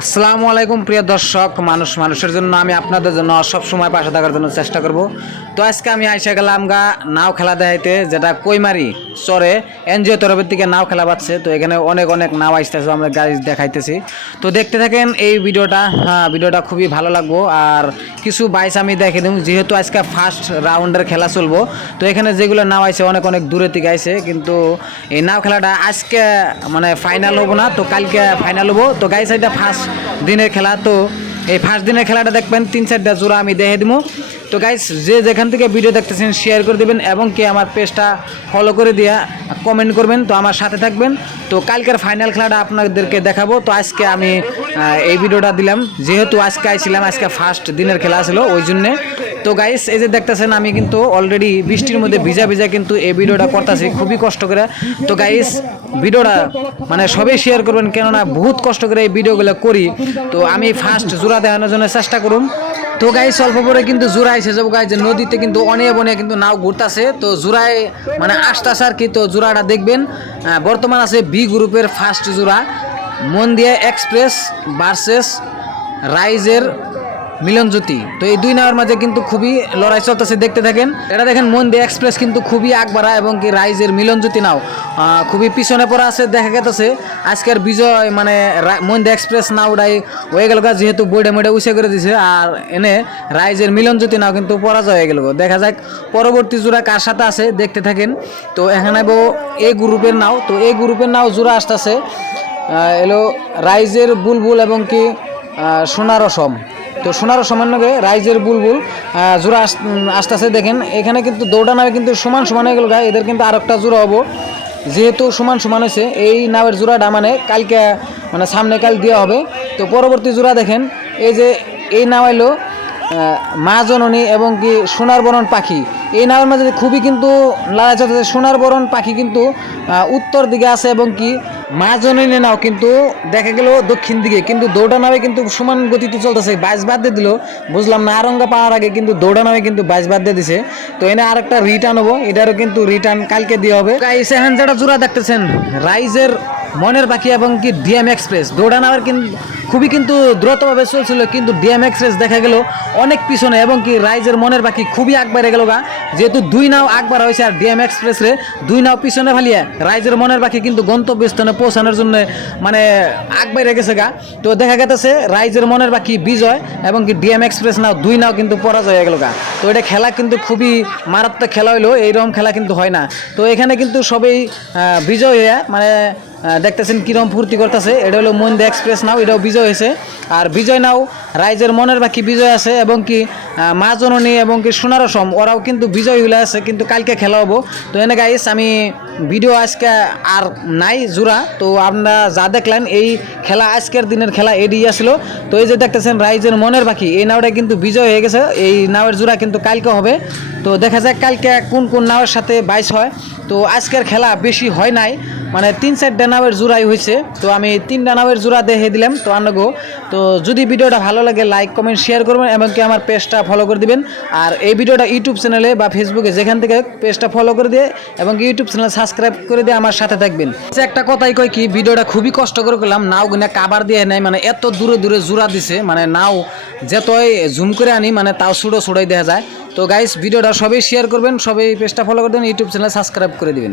আসসালামু আলাইকুম প্রিয় দর্শক, মানুষ মানুষের জন্য আমি আপনাদের জন্য সব সময় পাশে থাকার জন্য চেষ্টা করব। তো আজকে আমি আইসা গেলাম গা নাও খেলা দেখাইতে, যেটা কইমারি চরে এনজিও তরফের থেকে নাও খেলা পাচ্ছে। তো এখানে অনেক অনেক নাও আসতেছে, আমরা গাড়ি দেখাইতেছি। তো দেখতে থাকেন এই ভিডিওটা হ্যাঁ ভিডিওটা খুবই ভালো লাগবো। আর কিছু বাইস আমি দেখে দিই যেহেতু আজকে ফার্স্ট রাউন্ডের খেলা চলবো। তো এখানে যেগুলো নাও আইছে, অনেক অনেক দূরে থেকে আইছে, কিন্তু এই নাও খেলাটা আজকে মানে ফাইনাল হব না, তো কালকে ফাইনাল হব। তো গাইস এটা ফার্স্ট দিনের খেলা, তো এই ফার্স্ট দিনের খেলাটা দেখবেন, তিন চারটা জোড়া আমি দেখে দিব তো গাইস যে যেখান থেকে ভিডিও দেখতেছেন শেয়ার করে দেবেন এবং কি আমার পেজটা ফলো করে দিয়া কমেন্ট করবেন, তো আমার সাথে থাকবেন। তো কালকের ফাইনাল খেলাটা আপনাদেরকে দেখাবো। তো আজকে আমি এই ভিডিওটা দিলাম। যেহেতু আজকে আইছিলাম, আজকে ফার্স্ট দিনের খেলা ছিল, ওই জন্যে তো গাইস এই যে দেখতেছেন, আমি কিন্তু অলরেডি বৃষ্টির মধ্যে ভিজা ভিজা কিন্তু এই ভিডিওটা করতেছি, খুবই কষ্ট করে। তো গাইস ভিডিওটা মানে সবাই শেয়ার করবেন, কেননা বহুত কষ্ট করে এই ভিডিওগুলো করি। তো আমি ফার্স্ট জোড়া দেখানোর জন্য চেষ্টা করুন তো গাইস অল্প পরে কিন্তু জোড়া এসে যাব গাই যে নদীতে কিন্তু অনেক অনেক কিন্তু নাও ঘুরতেছে। তো জোড়ায় মানে আসতেছে আর কি, তো জোড়াটা দেখবেন। বর্তমান আছে বি গ্রুপের ফার্স্ট জোড়া, মন্দিয়া এক্সপ্রেস ভার্সেস রাইজের মিলনজ্যোতি তো এই দুই নাওয়ার মাঝে কিন্তু খুবই লড়াই চলতেছে, দেখতে থাকেন। এটা দেখেন, মন্দি এক্সপ্রেস কিন্তু খুবই আগবাড়া এবং কি রাইজের মিলনজ্যোতি নাও। খুবই পিছনে পড়া আছে, দেখা গেছে আজকের বিজয় মানে রা- মন্দি এক্সপ্রেস নাওটাই হয়ে গেল যেহেতু বইটা মেডে উঠে করে দিছে, আর এনে রাইজের মিলনজ্যোতি নাও কিন্তু পরাজয় হয়ে গেল দেখা যাক, পরবর্তী জোড়া কার সাথে আছে, দেখতে থাকেন। তো এখানে এ গ্রুপের নাও। তো এই গ্রুপের নাও জোড়া আসতেছে। এলো রাইজের বুলবুল এবং কি সোনার অসম। তো সোনার সমন্বয়ে রাইজের বুলবুল জোড়া আস্তে আস্তে দেখেন। এখানে কিন্তু দৌড়া নামে কিন্তু সমান সমান হয়ে গেল গায়ে এদের কিন্তু আরেকটা জোড়া হব। যেহেতু সমান সমান হয়েছে, এই নামের জোড়াটা মানে কালকে মানে সামনে কাল দেওয়া হবে। তো পরবর্তী জোড়া দেখেন, এই যে এই নাম এলো মা জননী এবং কি সোনার বরণ পাখি। এই নামের মাঝে খুবই কিন্তু চলতেছে সোনার বরণ পাখি কিন্তু উত্তর দিকে আছে এবং কি মা জননী নাও, কিন্তু দেখা গেল দক্ষিণ দিকে, কিন্তু দৌড়া নামে কিন্তু সমান গতিতে চলতেছে, বাইশ বাদ দিয়ে দিল। বুঝলাম না, আরঙ্গা পাওয়ার আগে কিন্তু দৌড়া নামে কিন্তু বাইশ বাদ দিয়ে দিছে। তো এনে আরেকটা রিটার্ন হব, এটারও কিন্তু রিটার্ন কালকে দিয়ে হবে। গাইস এখন যেটা জোড়া দেখতেছেন রাইজের মনের পাখি এবং কি ডিএম এক্সপ্রেস দৌড়া নামের কিন্তু খুবই কিন্তু দ্রুতভাবে চলছিল, কিন্তু ডিএম এক্সপ্রেস দেখা গেল অনেক পিছনে এবং কি রাইজের মনের পাখি খুবই আগবাড়ে গেল গা। যেহেতু দুই নাও আগবার হয়েছে আর ডিএম এক্সপ্রেস দুই নাও পিছনে ফালিয়ে রাইজের মনের পাখি কিন্তু গন্তব্যস্থানে পৌঁছানোর জন্য মানে আগবাড়ে গেছে গা। তো দেখা গেছে রাইজের মনের বাকি বিজয় এবং কি ডিএম এক্সপ্রেস নাও, দুই নাও কিন্তু পরাজয় হয়ে গেল গা। তো এটা খেলা কিন্তু খুবই মারাত্মক খেলা হইলেও এইরকম খেলা কিন্তু হয় না। তো এখানে কিন্তু সবই বিজয় হয়ে মানে দেখতেছেন কিরম ফুর্তি করতেছে। এটা হলো মন্দে এক্সপ্রেস নাও, এটাও বিজয় হয়েছে। আর বিজয় নাও, রাইজের মনের বাকি বিজয় আছে এবং কি মা জননী এবং কি সোনার অসম, ওরাও কিন্তু বিজয় হইলে আছে, কিন্তু কালকে খেলা হব। তো এনে গাইস আমি ভিডিও আজকে আর নাই, জোড়া। তো আপনারা যা দেখলেন, এই খেলা, আজকের দিনের খেলা এড়িয়ে আসলো। তো এই যে দেখতেছেন, রাইজের মনের বাকি, এই নাওটা কিন্তু বিজয় হয়ে গেছে। এই নাওয়ের জোড়া কিন্তু কালকে হবে। তো দেখা যাক কালকে কোন কোন নাওয়ের সাথে বাইশ হয়। তো আজকের খেলা বেশি হয় নাই মানে তিন চারটা নাওয়ের জোড়াই হয়েছে। তো আমি তিনটা নাওয়ের জোড়া দেখে দিলাম। তো আনগো তো যদি ভিডিওটা ভালো লাগে লাইক কমেন্ট শেয়ার করবেন এবং কি আমার পেজটা ফলো করে দিবেন। আর এই ভিডিওটা ইউটিউব চ্যানেলে বা ফেসবুকে যেখান থেকে পেজটা ফলো করে দিয়ে এবং ইউটিউব চ্যানেল সাবস্ক্রাইব করে দিয়ে আমার সাথে থাকবেন। আচ্ছা, একটা কথাই কয় কি ভিডিওটা খুবই কষ্ট করে করলাম নাও কিনা কাবার দিয়ে নেয় মানে এত দূরে দূরে জোড়া দিছে মানে নাও যেতই জুম করে আনি মানে তাও ছুড়ো ছুড়াই দেওয়া যায়। তো গাইস ভিডিওটা সবাই শেয়ার করবেন, সবাই পেজটা ফলো করে দেবেন ইউটিউব চ্যানেল সাবস্ক্রাইব করে দিবেন।